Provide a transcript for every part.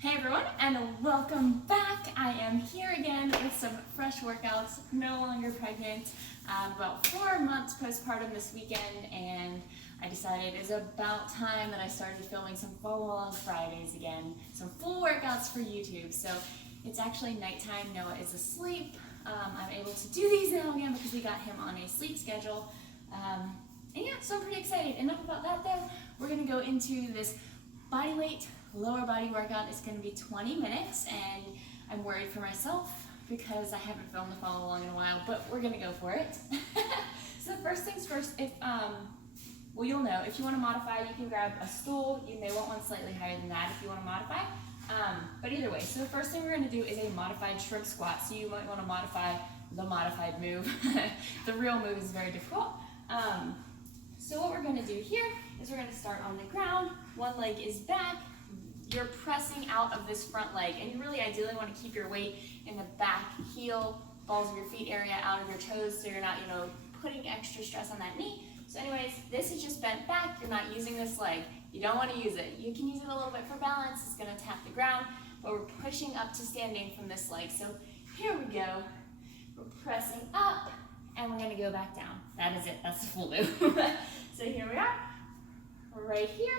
Hey everyone, and welcome back. I am here again with some fresh workouts, no longer pregnant, about 4 months postpartum this weekend, and I decided it's about time that I started filming some follow-along Fridays again, some full workouts for YouTube. So it's actually nighttime, Noah is asleep. I'm able to do these now again because we got him on a sleep schedule. And yeah, so I'm pretty excited. Enough about that though. We're gonna go into this body weight lower body workout. Is going to be 20 minutes, and I'm worried for myself because I haven't filmed the follow along in a while, but we're going to go for it. So first things first, well, you'll know, if you want to modify, you can grab a stool. You may want one slightly higher than that if you want to modify. But either way, so the first thing we're going to do is a modified shrimp squat. So you might want to modify the modified move. The real move is very difficult. So what we're going to do here is we're going to start on the ground. One leg is back. You're pressing out of this front leg, and you really ideally want to keep your weight in the back heel, balls of your feet area, out of your toes, so you're not, putting extra stress on that knee. So anyways, this is just bent back. You're not using this leg. You don't want to use it. You can use it a little bit for balance. It's going to tap the ground, but we're pushing up to standing from this leg. So here we go. We're pressing up, and we're going to go back down. That is it. That's the full move. So here we are. Right here.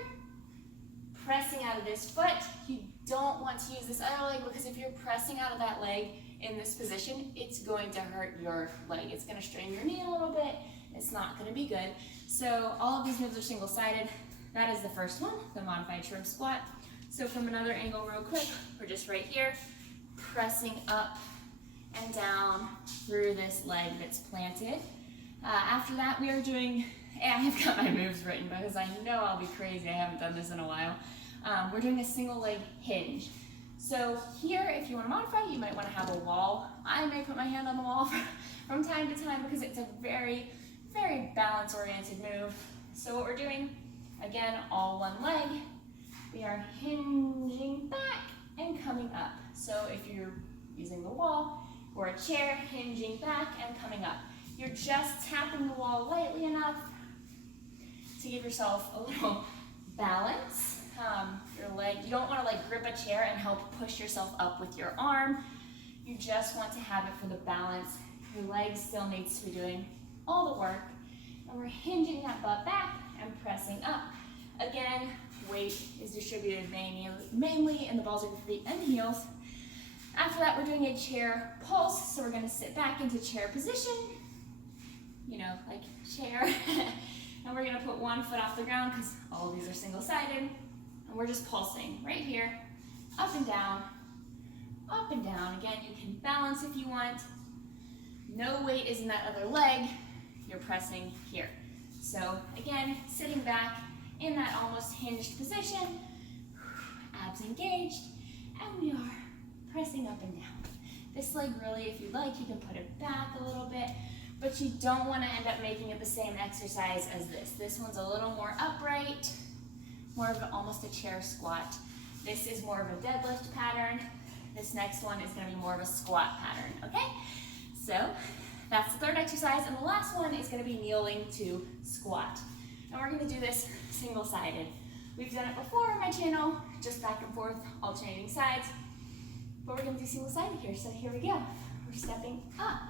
Pressing out of this foot. You don't want to use this other leg because if you're pressing out of that leg in this position, it's going to hurt your leg. It's going to strain your knee a little bit. It's not going to be good. So all of these moves are single-sided. That is the first one, the modified shrimp squat. So from another angle real quick, we're just right here, pressing up and down through this leg that's planted. After that, we are doing, I've got my moves written because I know I'll be crazy. I haven't done this in a while. We're doing a single leg hinge. So here, if you want to modify, you might want to have a wall. I may put my hand on the wall from time to time because it's a very, very balance-oriented move. So what we're doing, again, all one leg. We are hinging back and coming up. So if you're using the wall or a chair, hinging back and coming up. You're just tapping the wall lightly enough to give yourself a little balance. Your leg, you don't want to grip a chair and help push yourself up with your arm. You just want to have it for the balance. Your leg still needs to be doing all the work. And we're hinging that butt back and pressing up. Again, weight is distributed mainly in the balls of your feet and heels. After that, we're doing a chair pulse. So we're going to sit back into chair position. Like chair. And we're going to put one foot off the ground because all of these are single-sided. And we're just pulsing right here, up and down, up and down. Again, you can balance if you want. No weight is in that other leg. You're pressing here. So again, sitting back in that almost hinged position, abs engaged, and we are pressing up and down. This leg really, if you like, you can put it back a little bit, but you don't want to end up making it the same exercise as this. This one's a little more upright, more of almost a chair squat. This is more of a deadlift pattern. This next one is going to be more of a squat pattern, okay? So that's the third exercise, and the last one is going to be kneeling to squat. And we're going to do this single-sided. We've done it before on my channel, just back and forth, alternating sides, but we're going to do single-sided here. So here we go. We're stepping up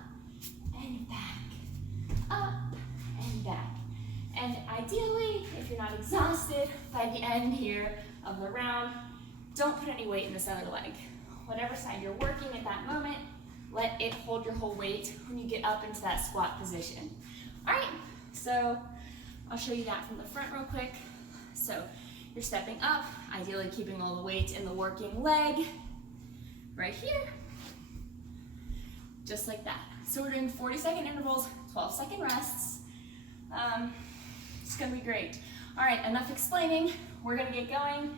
and back, up and back. And ideally, if you're not exhausted by the end here of the round, don't put any weight in this other leg. Whatever side you're working at that moment, let it hold your whole weight when you get up into that squat position. All right, so I'll show you that from the front real quick. So you're stepping up, ideally keeping all the weight in the working leg, right here, just like that. So we're doing 40-second intervals, 12-second rests. It's gonna be great. All right, enough explaining. We're gonna get going.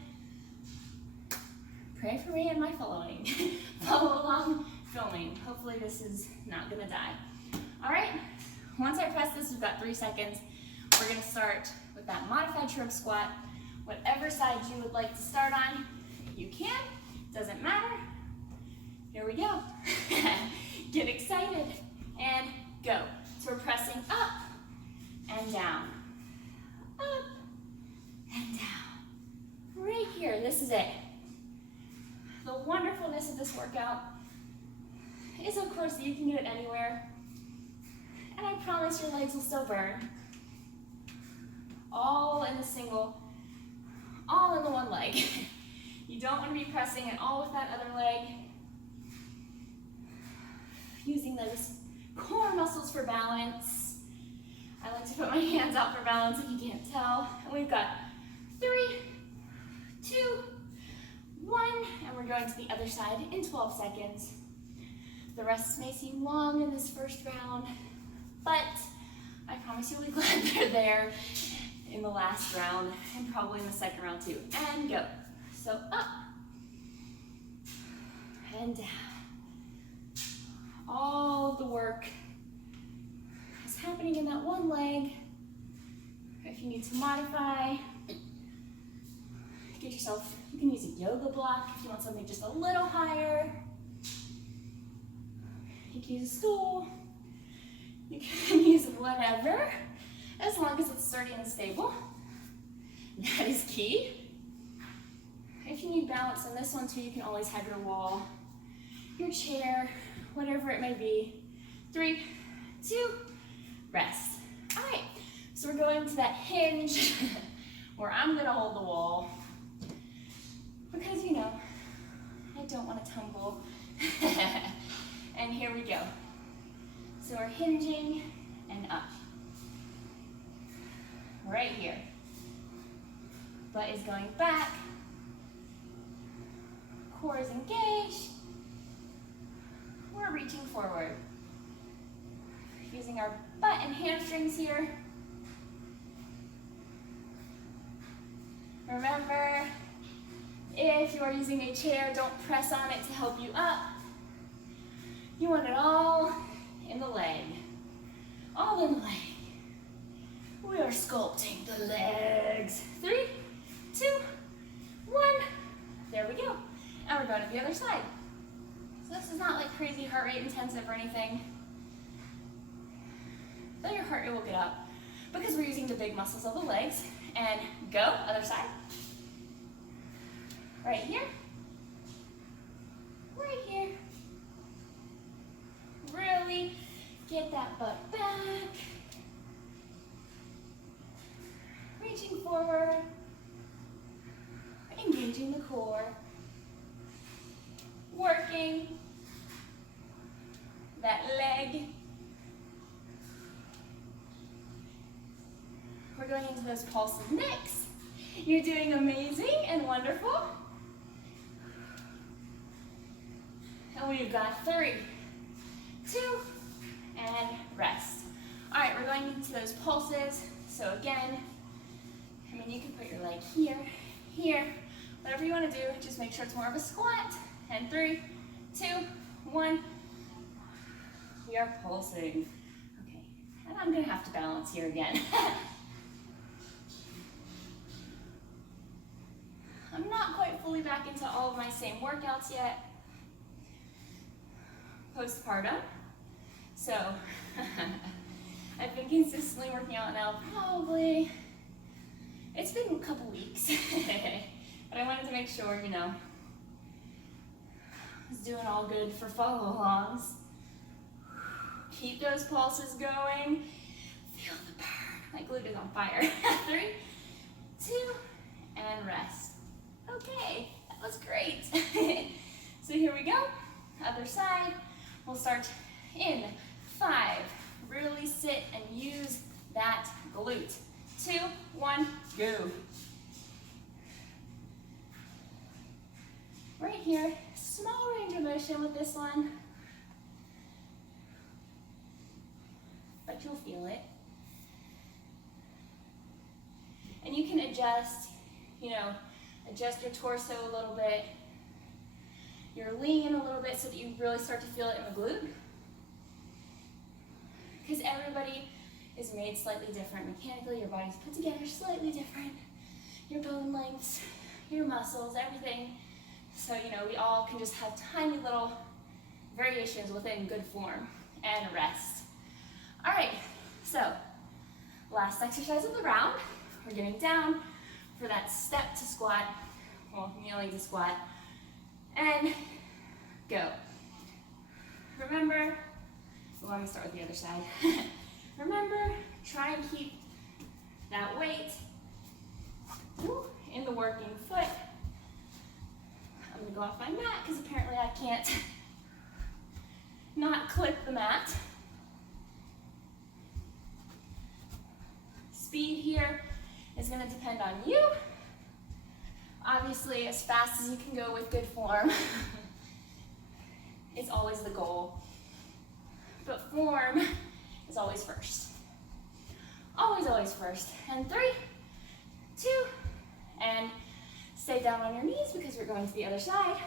Pray for me and my following. Follow along, filming. Hopefully this is not gonna die. All right, once I press this, we've got 3 seconds. We're gonna start with that modified shrimp squat. Whatever side you would like to start on, you can, doesn't matter. Here we go. Get excited and go. So we're pressing up and down, up and down. Right here, this is it. bonus of this workout is, of course, that you can do it anywhere. And I promise your legs will still burn. All in the one leg. You don't want to be pressing it all with that other leg. Using those core muscles for balance. I like to put my hands out for balance if you can't tell. And we've got 3, 2, 1, and we're going to the other side in 12 seconds. The rest may seem long in this first round, but I promise you'll be glad they're there in the last round and probably in the second round too. And go. So up and down. All of the work is happening in that one leg. If you need to modify, get yourself, you can use a yoga block if you want something just a little higher. You can use a stool. You can use whatever, as long as it's sturdy and stable. That is key. If you need balance on this one too, you can always have your wall, your chair, whatever it may be. 3, 2, rest. All right, so we're going to that hinge where I'm gonna hold the wall because, you know, I don't want to tumble. And here we go. So we're hinging and up. Right here. Butt is going back. Core is engaged. We're reaching forward. Using our butt and hamstrings here. Remember, if you are using a chair, don't press on it to help you up. You want it all in the leg. All in the leg. We are sculpting the legs. 3, 2, 1. There we go. And we're going to the other side. So this is not like crazy heart rate intensive or anything. But your heart rate will get up because we're using the big muscles of the legs. And go, other side. Right here. Right here. Really get that butt back. Reaching forward. Engaging the core. Working that leg. We're going into those pulses next. You're doing amazing and wonderful. And we've got 3, 2, and rest. All right, we're going into those pulses. So again, I mean, you can put your leg here, here, whatever you want to do. Just make sure it's more of a squat. And 3, 2, 1. We are pulsing. Okay, and I'm gonna have to balance here again. I'm not quite fully back into all of my same workouts yet. Postpartum. So I've been consistently working out now probably, it's been a couple weeks. But I wanted to make sure, you know, I was doing all good for follow-alongs. Keep those pulses going. Feel the burn. My glute is on fire. 3, 2, and rest. Okay, that was great. So here we go. Other side. We'll start in 5. Really sit and use that glute. 2, 1, go. Right here, small range of motion with this one. But you'll feel it. And you can adjust, you know, adjust your torso a little bit. Your lean a little bit so that you really start to feel it in the glute. Because everybody is made slightly different. Mechanically, your body's put together slightly different. Your bone lengths, your muscles, everything. So, you know, we all can just have tiny little variations within good form and rest. All right, so last exercise of the round. We're getting down for that step to squat, well, kneeling to squat. And go. Remember, well, I'm gonna start with the other side. Remember, try and keep that weight in the working foot. I'm gonna go off my mat because apparently I can't not clip the mat. Speed here is gonna depend on you. Obviously, as fast as you can go with good form is always the goal. But form is always first. Always, always first. And 3, 2, and stay down on your knees because we're going to the other side.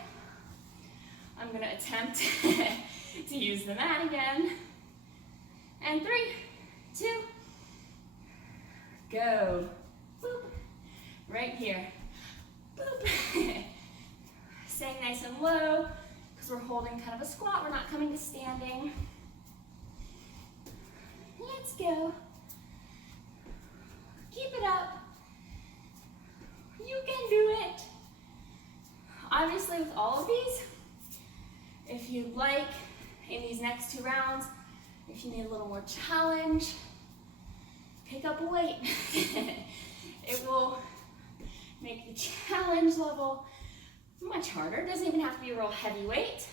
I'm gonna attempt to use the mat again. And 3, 2, go. Boop. Right here. Boop. Staying nice and low because we're holding kind of a squat. We're not coming to standing. Let's go. Keep it up. You can do it. Obviously, with all of these, if you'd like, in these next 2 rounds, if you need a little more challenge, pick up a weight. It will make the challenge level much harder. It doesn't even have to be a real heavy weight.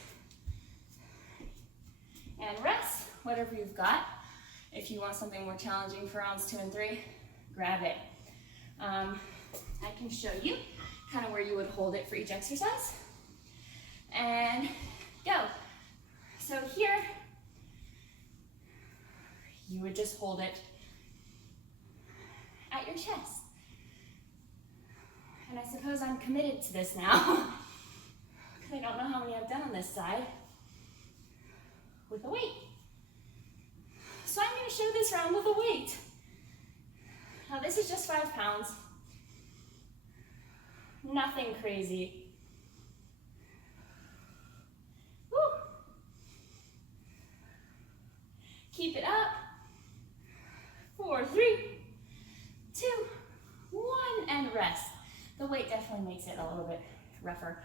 And rest, whatever you've got. If you want something more challenging for rounds 2 and 3, grab it. I can show you kind of where you would hold it for each exercise. And go. So here, you would just hold it at your chest. And I suppose I'm committed to this now because I don't know how many I've done on this side with a weight. So I'm going to show this round with a weight. Now this is just 5 pounds. Nothing crazy. Woo. Keep it up. 4, 3, 2, 1, and rest. The weight definitely makes it a little bit rougher.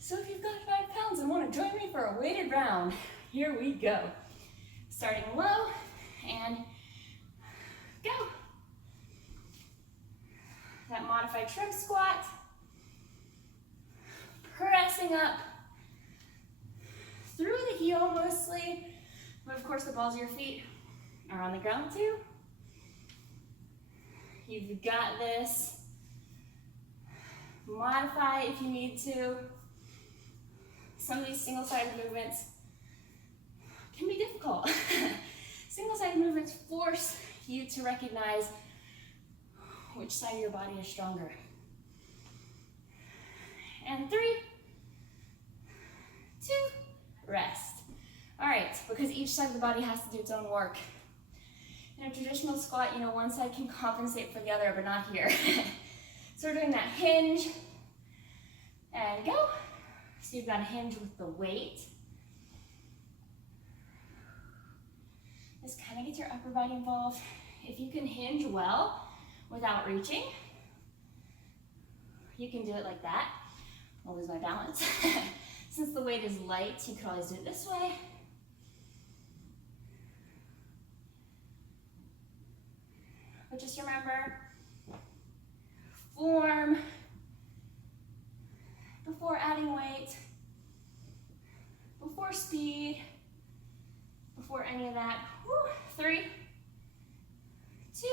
So if you've got 5 pounds and want to join me for a weighted round, here we go. Starting low and go. That modified shrimp squat. Pressing up through the heel mostly, but of course the balls of your feet are on the ground too. You've got this. Modify if you need to. Some of these single-sided movements can be difficult. Single-sided movements force you to recognize which side of your body is stronger. And 3, 2, rest. All right, because each side of the body has to do its own work. In a traditional squat, you know, one side can compensate for the other, but not here. So we're doing that hinge and go. So you've got a hinge with the weight. This kind of gets your upper body involved. If you can hinge well without reaching, you can do it like that. I'll lose my balance. Since the weight is light, you could always do it this way. But just remember, form before adding weight, before speed, before any of that. Woo. 3, 2,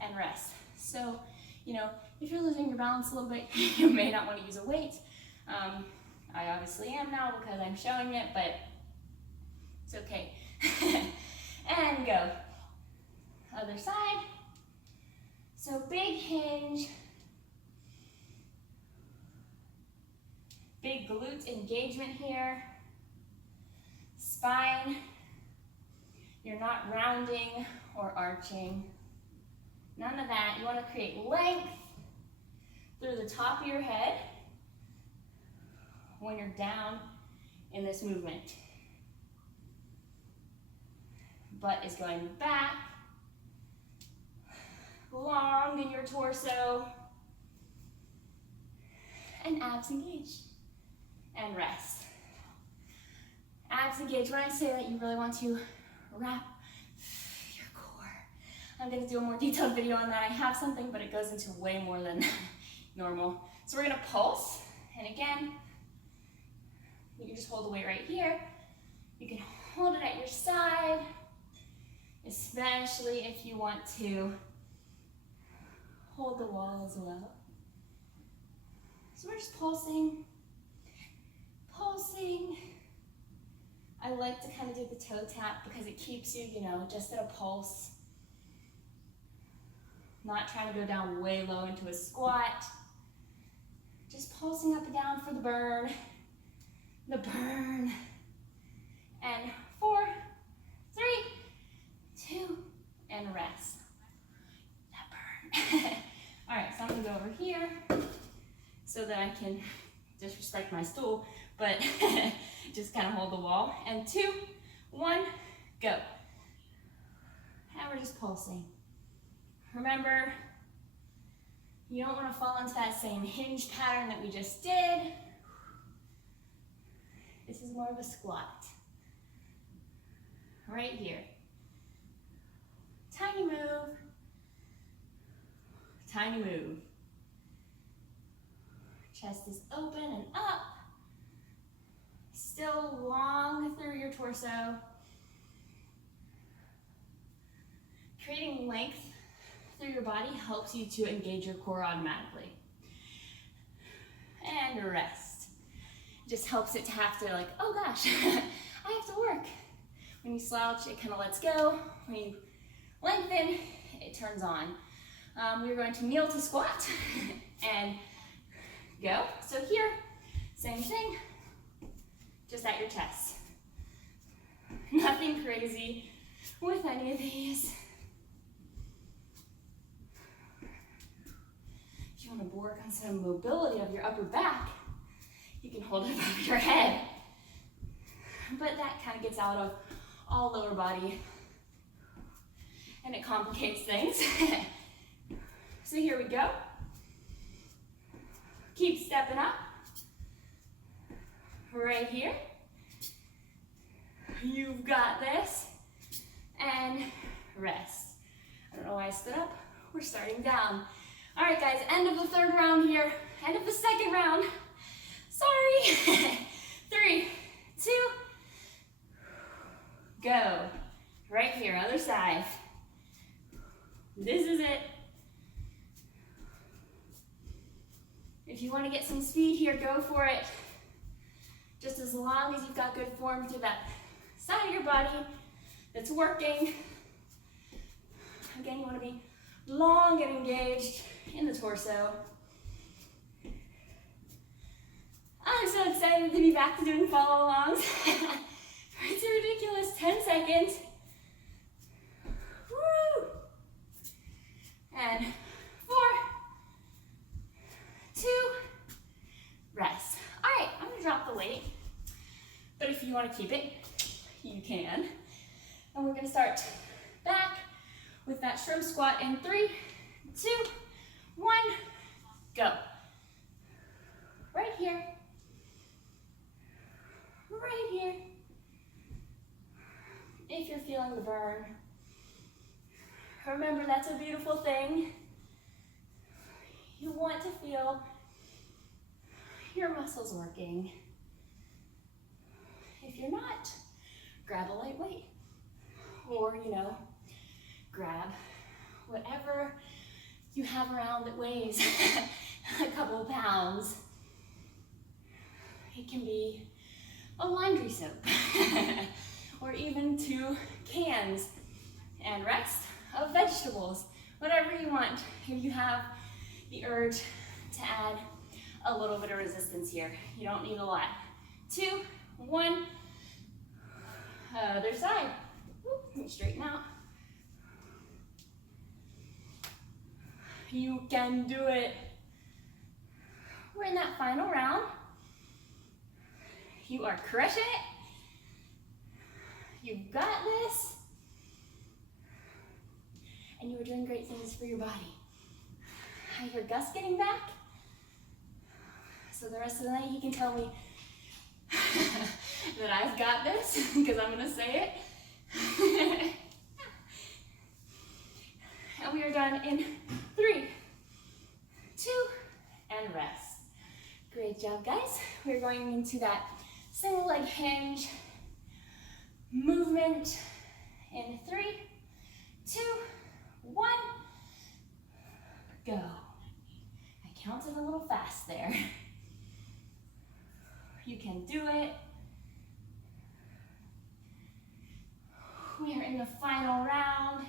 and rest. So, you know, if you're losing your balance a little bit, you may not want to use a weight. I obviously am now because I'm showing it, but it's okay. And go. Other side. So big hinge. Big glute engagement here. Spine. You're not rounding or arching. None of that. You want to create length through the top of your head when you're down in this movement. Butt is going back, long in your torso, and abs engaged. and rest. Abs engage. When I say that, you really want to wrap your core. I'm going to do a more detailed video on that. I have something, but it goes into way more than normal. So we're going to pulse, and again, you can just hold the weight right here. You can hold it at your side, especially if you want to hold the wall as well. So we're just pulsing, pulsing. I like to kind of do the toe tap because it keeps you, just at a pulse. Not trying to go down way low into a squat. Just pulsing up and down for the burn. The burn. And 4, 3, 2, and rest. That burn. All right, so I'm gonna go over here so that I can disrespect my stool, but just kind of hold the wall. And 2, 1, go. And we're just pulsing. Remember, you don't want to fall into that same hinge pattern that we just did. This is more of a squat. Right here. Tiny move. Tiny move. Chest is open and up. Still long through your torso. Creating length through your body helps you to engage your core automatically. And rest. It just helps it to have to oh gosh, I have to work. When you slouch, it kind of lets go. When you lengthen, it turns on. We're going to kneel to squat and go. So here, same thing, just at your chest. Nothing crazy with any of these. If you want to work on some mobility of your upper back, you can hold it above your head. But that kind of gets out of all lower body and it complicates things. So here we go. Keep stepping up. Right here. You've got this. And rest. I don't know why I stood up. We're starting down. All right, guys, end of the third round here. End of the second round. Sorry. 3, 2, go. Right here, other side. This is it. If you want to get some speed here, go for it. Just as long as you've got good form through that side of your body that's working. Again, you want to be long and engaged in the torso. I'm so excited to be back to doing follow-alongs. It's a ridiculous 10 seconds. Woo! And 4, 2, rest. All right, I'm gonna drop the weight, but if you want to keep it, you can. And we're gonna start back with that shrimp squat in 3, 2, 1, go. Right here. Right here. If you're feeling the burn, remember that's a beautiful thing. You want to feel your muscles working. If you're not, grab a light weight. Or, grab whatever you have around that weighs a couple of pounds. It can be a laundry soap or even 2 cans and rest of vegetables, whatever you want. If you have the urge to add a little bit of resistance here, you don't need a lot. 2, 1, other side. Let me straighten out. You can do it. We're in that final round. You are crushing it. You've got this. And you are doing great things for your body. I hear Gus getting back. So the rest of the night he can tell me that I've got this, because I'm gonna say it. And we are done in 3, 2, and rest. Great job, guys. We're going into that single leg hinge movement in 3, 2, 1, go. I counted a little fast there. You can do it. We are in the final round.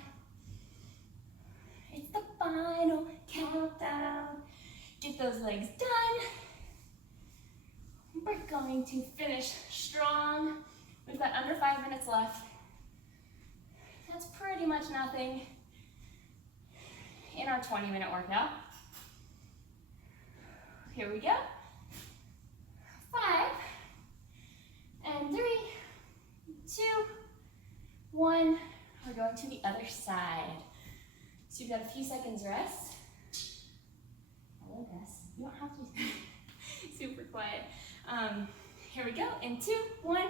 It's the final countdown. Get those legs done. We're going to finish strong. We've got under 5 minutes left. That's pretty much nothing in our 20-minute workout. Here we go. 5, and 3, 2, 1. We're going to the other side. So you've got a few seconds rest. Hello, guys. You don't have to be super quiet. Here we go. In 2, 1.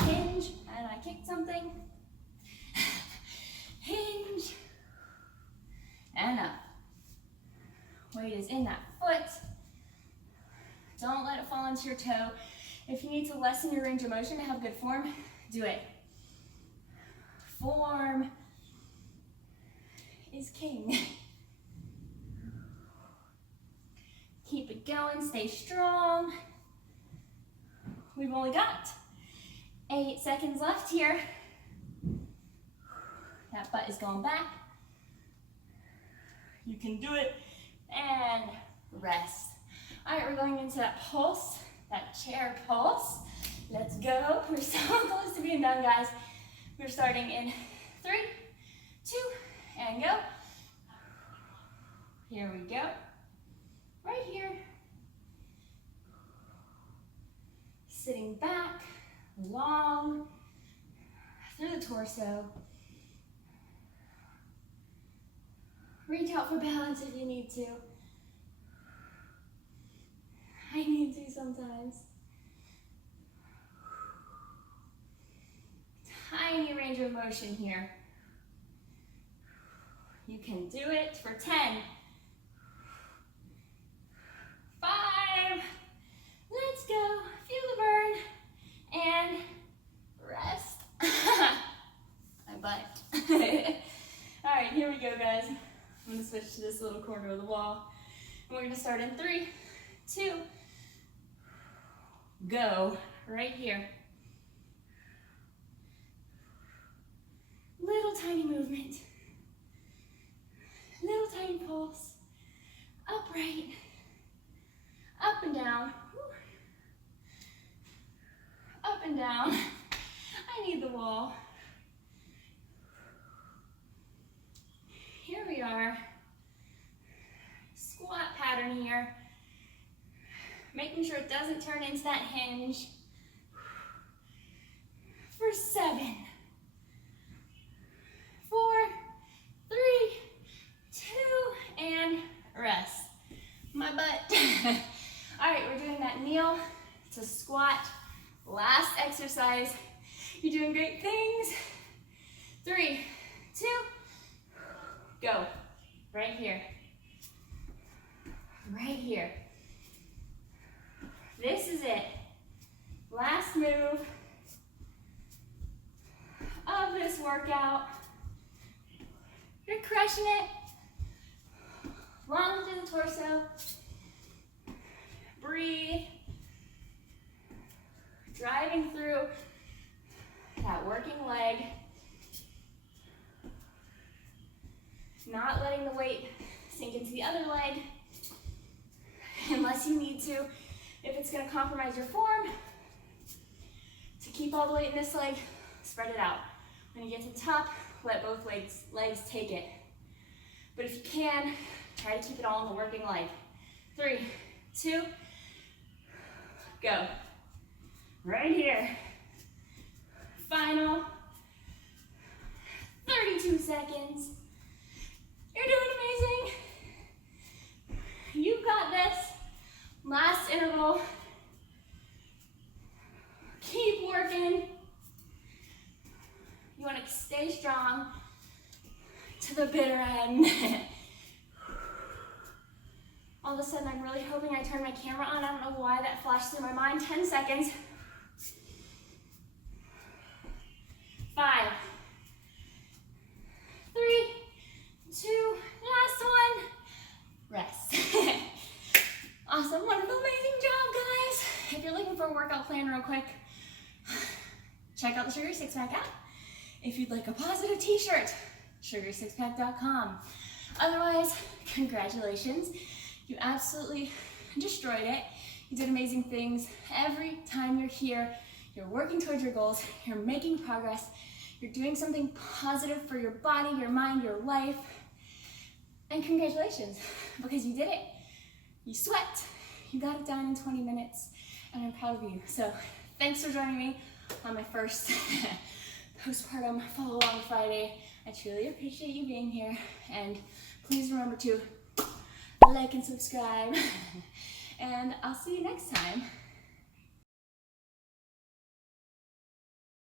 Hinge, and I kicked something. Hinge, and up. Weight is in that foot. Don't let it fall into your toe. If you need to lessen your range of motion to have good form, do it. Form is king. Keep it going, stay strong. We've only got 8 seconds left here. That butt is going back. You can do it, and rest. All right, we're going into that pulse, that chair pulse. Let's go. We're so close to being done, guys. We're starting in 3, 2, and go. Here we go. Right here. Sitting back, long, through the torso. Reach out for balance if you need to. I need to sometimes. Tiny range of motion here. You can do it for 10. 5. Let's go. Feel the burn. And rest. My butt. All right, here we go, guys. I'm going to switch to this little corner of the wall. And we're going to start in 3, 2, go. Right here. Little tiny movement. Little tiny pulse. Upright. Up and down. Up and down. I need the wall. Here we are. Squat pattern here. Making sure it doesn't turn into that hinge. For 7, 4, 3, 2, and rest. My butt. All right, we're doing that kneel to squat. Last exercise. You're doing great things. 3, 2, go. Right here. Right here. This is it. Last move of this workout. You're crushing it. Long through the torso. Breathe. Driving through that working leg. Not letting the weight sink into the other leg unless you need to. If it's going to compromise your form, to keep all the weight in this leg, spread it out. When you get to the top, let both legs take it. But if you can, try to keep it all in the working leg. 3, 2, go. Right here. Final 32 seconds. You're doing amazing. You've got this. Last interval. in. You want to stay strong to the bitter end. All of a sudden, I'm really hoping I turn my camera on. I don't know why that flashed through my mind. 10 seconds. 5, 3, 2, last one. Rest. Awesome, wonderful, amazing job, guys. If you're looking for a workout plan real quick, check out the SugarySixpack app. If you'd like a positive t-shirt, SugarySixpack.com. Otherwise, congratulations. You absolutely destroyed it. You did amazing things. Every time you're here, you're working towards your goals, you're making progress, you're doing something positive for your body, your mind, your life. And congratulations, because you did it. You sweat, you got it done in 20 minutes, and I'm proud of you. So thanks for joining me on my first postpartum follow along Friday. I truly appreciate you being here, and please remember to like and subscribe, and I'll see you next time.